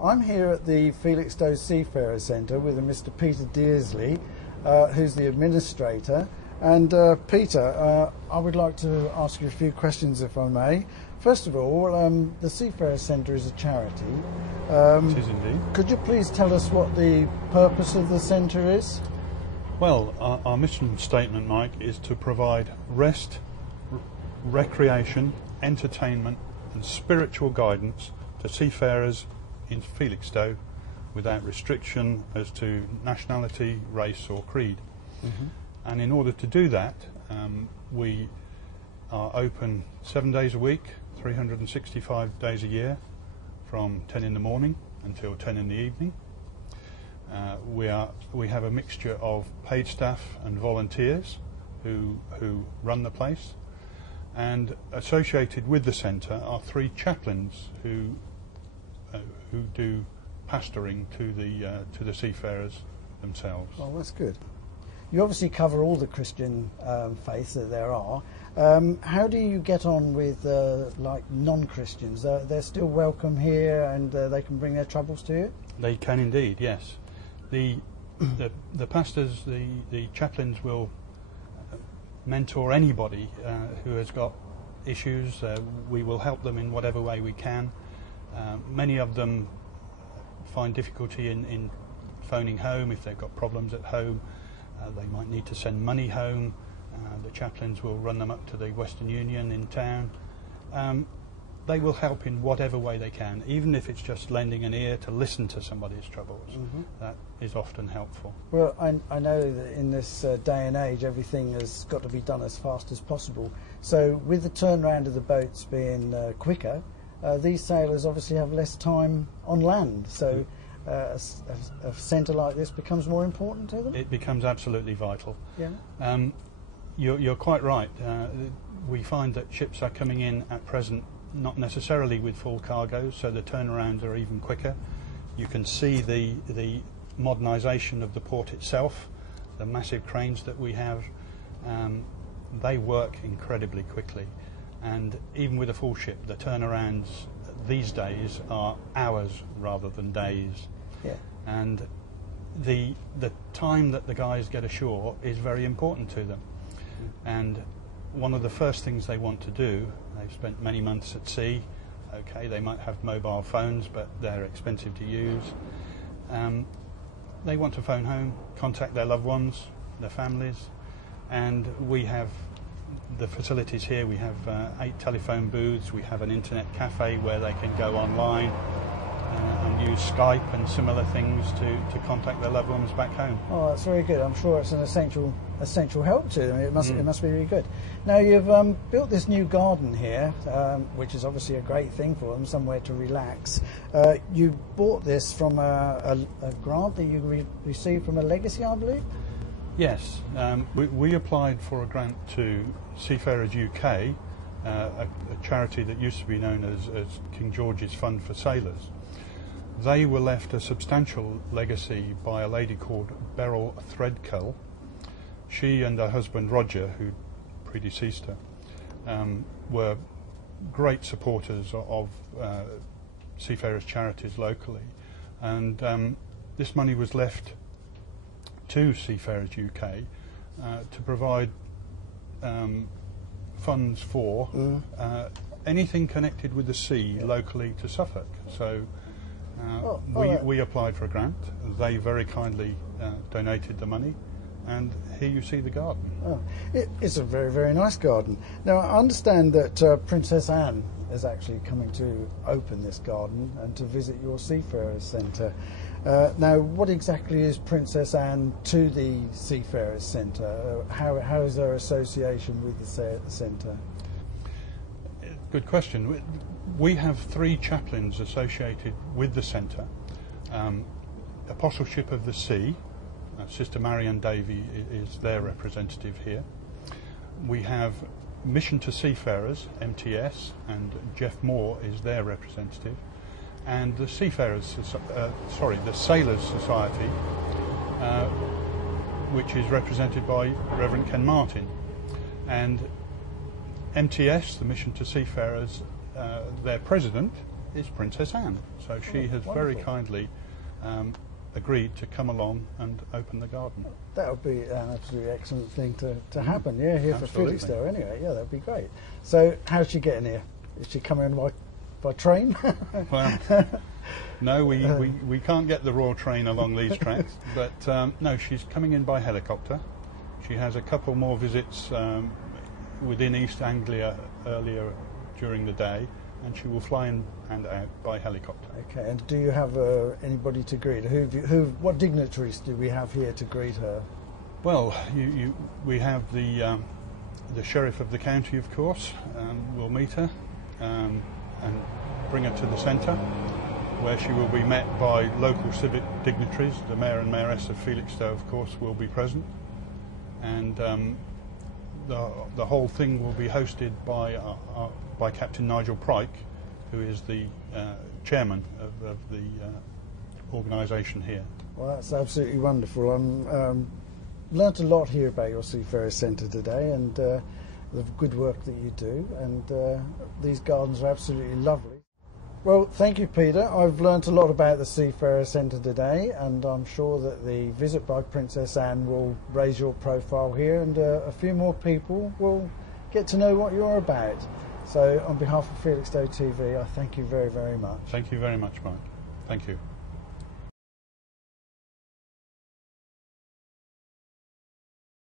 I'm here at the Felixstowe Seafarers Centre with a Mr. Peter Dearsley, who's the administrator. And Peter, I would like to ask you a few questions, if I may. First of all, the Seafarers Centre is a charity. It is indeed. Could you please tell us what the purpose of the centre is? Well, our mission statement, Mike, is to provide rest, recreation, entertainment and spiritual guidance to seafarers in Felixstowe without restriction as to nationality, race or creed. Mm-hmm. And in order to do that, we are open 7 days a week, 365 days a year, from 10 in the morning until 10 in the evening. We have a mixture of paid staff and volunteers who run the place, and associated with the centre are 3 chaplains who do pastoring to the seafarers themselves. Well, that's good. You obviously cover all the Christian faiths that there are. How do you get on with like non-Christians? They're still welcome here, and they can bring their troubles to you? They can indeed, yes. The pastors, the chaplains will mentor anybody who has got issues. We will help them in whatever way we can. Many of them find difficulty in phoning home if they've got problems at home. They might need to send money home. The chaplains will run them up to the Western Union in town. They will help in whatever way they can, even if it's just lending an ear to listen to somebody's troubles. Mm-hmm. That is often helpful. Well, I know that in this day and age everything has got to be done as fast as possible. So with the turnaround of the boats being quicker, these sailors obviously have less time on land. So a centre like this becomes more important to them? It becomes absolutely vital. Yeah. You're quite right. We find that ships are coming in at present not necessarily with full cargoes, so the turnarounds are even quicker. You can see the modernisation of the port itself, the massive cranes that we have. They work incredibly quickly, and even with a full ship, the turnarounds these days are hours rather than days. Yeah. And the time that the guys get ashore is very important to them. And one of the first things they want to do, they've spent many months at sea, okay, they might have mobile phones, but they're expensive to use. They want to phone home, contact their loved ones, their families, and we have the facilities here. We have 8 telephone booths, we have an internet cafe where they can go online and use Skype and similar things to contact their loved ones back home. Oh, that's very good. I'm sure it's an essential help to them. It must be really good. Now, you've built this new garden here, which is obviously a great thing for them, somewhere to relax. You bought this from a grant that you received from a legacy, I believe? Yes. We applied for a grant to Seafarers UK, a charity that used to be known as King George's Fund for Sailors. They were left a substantial legacy by a lady called Beryl Threadcull. She and her husband Roger, who predeceased her, were great supporters of seafarers charities locally, and this money was left to Seafarers UK to provide funds for anything connected with the sea locally to Suffolk. So we applied for a grant. They very kindly donated the money, and here you see the garden. Oh, it's a very, very nice garden. Now, I understand that Princess Anne is actually coming to open this garden and to visit your Seafarers Centre. Now, what exactly is Princess Anne to the Seafarers Centre? How is her association with the centre? Good question. We have 3 chaplains associated with the centre. Apostleship of the Sea, Sister Marianne Davey is their representative here. We have Mission to Seafarers, MTS, and Jeff Moore is their representative. And the the Sailors Society, which is represented by Reverend Ken Martin. And MTS, the Mission to Seafarers, their president is Princess Anne. So she has very wonderful. kindly agreed to come along and open the garden. That would be an absolutely excellent thing to happen. Yeah, here Absolutely. for Felixstowe anyway. Yeah, that'd be great. So how's she getting here? Is she coming by train? Well, no, we can't get the raw train along these tracks, but no, she's coming in by helicopter. She has a couple more visits within East Anglia earlier during the day, and she will fly in and out by helicopter. Okay, and do you have anybody to greet her? What dignitaries do we have here to greet her? Well, we have the sheriff of the county, of course. We'll meet her and bring her to the centre, where she will be met by local civic dignitaries. The mayor and mayoress of Felixstowe, of course, will be present, and the whole thing will be hosted by Captain Nigel Pryke, who is the chairman of the organisation here. Well, that's absolutely wonderful. I'm learnt a lot here about your Seafarers Centre today, and the good work that you do, and these gardens are absolutely lovely. Well, thank you, Peter. I've learnt a lot about the Seafarers Centre today, and I'm sure that the visit by Princess Anne will raise your profile here, and a few more people will get to know what you're about. So on behalf of Felixstowe TV, I thank you very, very much. Thank you very much, Mike. Thank you.